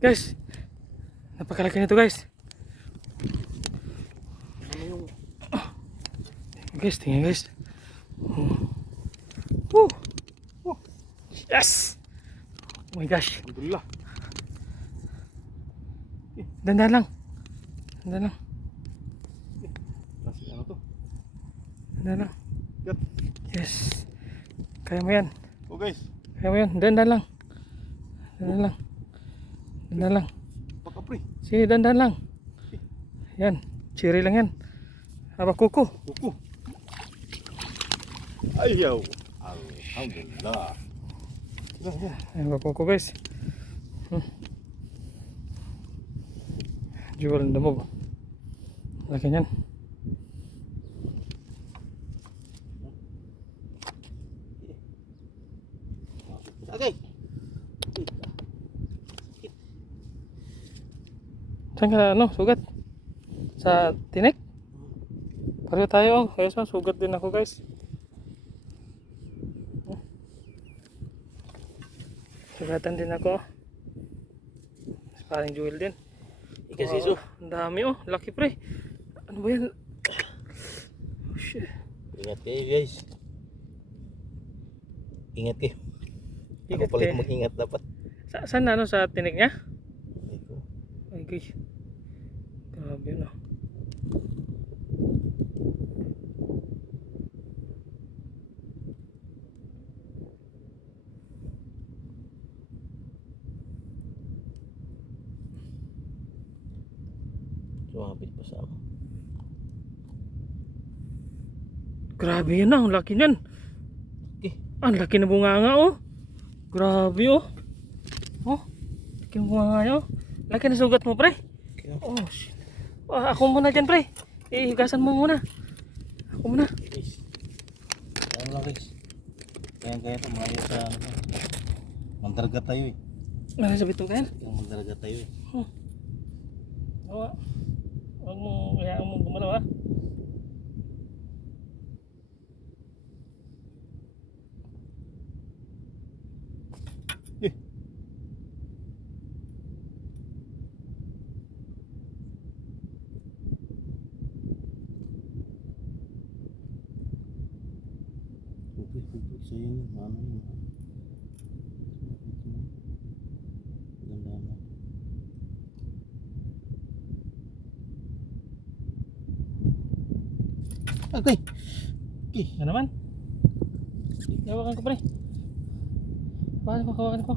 Guys, napakalaki nito guys. Ano yung Guys, tingnan guys. Woo! Woo! Yes! Oh my gosh. alhamdulillah. Dandan lang. Dandan lang. Kasi ano to? Dandan lang. Gat. Yes. Kaya mo yan. Oh guys, Kaya mo yan. Dandan lang. Dandan lang. Dandan lang. baka pre. Sige, dandan lang. Yan. Cherry lang yan. Haba kuko. Kuku. Ayaw. Alhamdulillah. Ayan, haba kuko guys. Jual ang damog. Laki niyan. Okay. Saan ka ano? Sugat? Sa tinik? Pareho tayo. Kaya sa sugat din ako guys. Sugatan din ako. Parang jewel din. Ikasiso. Ang dami oh. Laki pre. Ano ba yan? Oh shit. Ingat kayo guys. Ingat kayo. Ako Ingat pala kayo. yung mag-ingat dapat. Saan na ano? Sa tinik niya? Ito. Ay guys. Grabe yun oh. Sumabit pa sa ako. Grabe yan ah. Ang laki niyan. Okay. Ang laki na bunganga oh. Grabe oh. Oh. Laki na bunganga oh. Laki na sugat mo pre. Okay. Oh shit. Ako muna dyan pre. Higasan mo muna. Ako muna. Guys. Ano lang guys. Kaya ito maayo sa ano. Mandarga tayo eh. Ano sa bitong kayan? Yung mandarga tayo eh. Oo. Huwag mo, hayaan mo gumalaw ha. Eh. Pupik sa yun. Ano yun? Ganda na. Okay. Okay. Ano naman? Hawakan ko pre. Hawakan ko.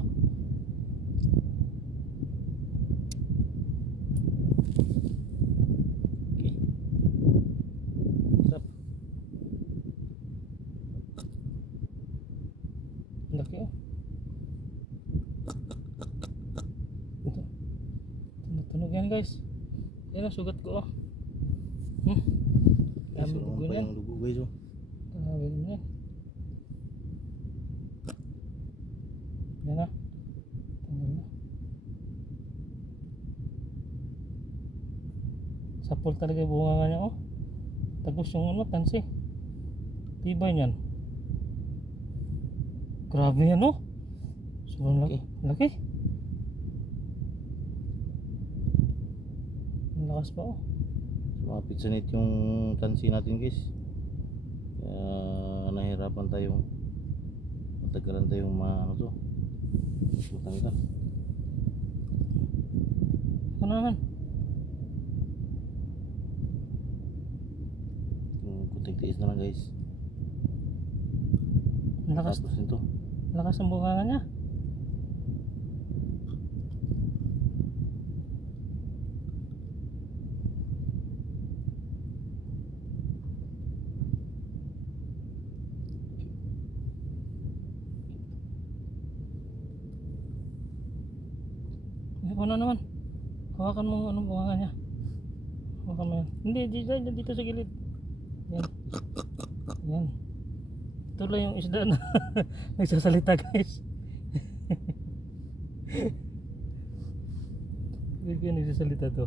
Okay. Sarap. Ang laki oh. Ito. Tunog yan guys. Yan ang sugat ko oh. Dami Guys, dugo pa niyan. yung dugo guys oh. Grabe naman yan. Yan na. Tanggal na. Sapol talaga yung bunga niya oh. Tagos yung ano, tansi. Tibay niyan. Grabe yan oh. Sobrang laki. Laki. Ang lakas pa oh. Sumapit sa net yung tansi natin guys. Kaya nahirapan tayong matagalan tayong ano to. Matanggal. Ano naman? Yung kunting tiis na lang guys. Ang lakas. Tapos nito. Lakas ang bunga niya. Ano naman? Hawakan mo anong bunga niya. Hawakan mo yan. Hindi, dito sa gilid. Yan. Yan. Ito lang yung isda na nagsasalita guys. Hindi yan nagsasalita to.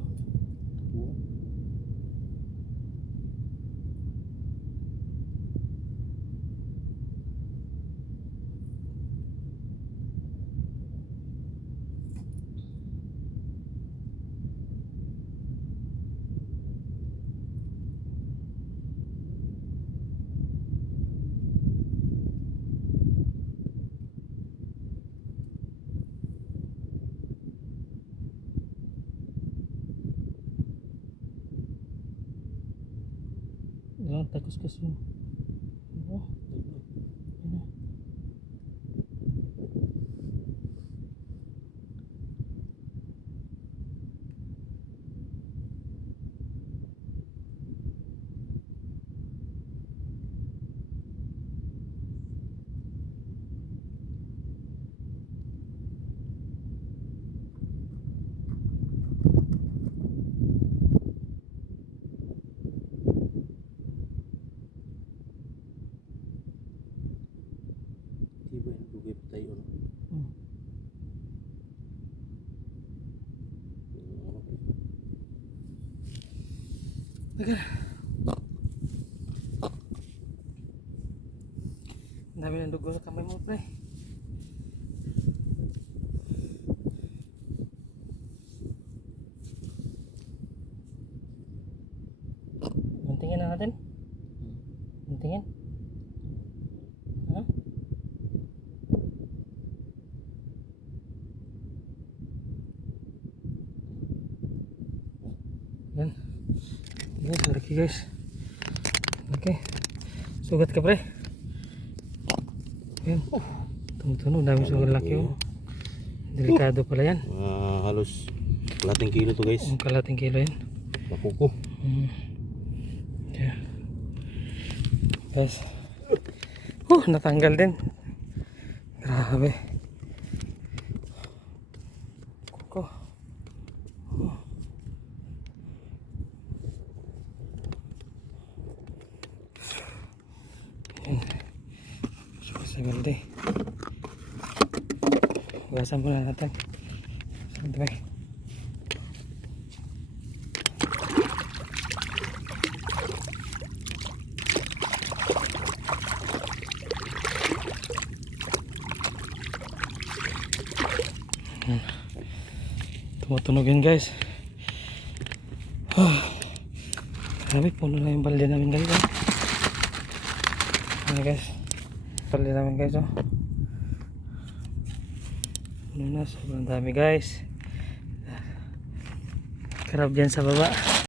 nagtakuskus yun. Oh, yun na. Tiba yan, dugay pa tayo. No? Hmm. Ang dami ng dugo sa kamay mo, pre. Guntingin na natin. Guntingin. Ha? Yan. Yan, laki guys. Okay. Sugat ka, pre. Yan. Tumutunog, dami sugat laki oh. Delikado pala yan. Halos kalating kilo to guys. Ang kalating kilo yan. Bakuko. Yeah. Guys. Natanggal din. Grabe. Kuko. Yan. Sagal din. Hugasan muna natin. Sabay. Tumutunog yun guys. Grabe, puno na yung balde namin guys. Ano guys, balde namin guys oh. Puno na, sobrang dami guys. Karab dyan sa baba.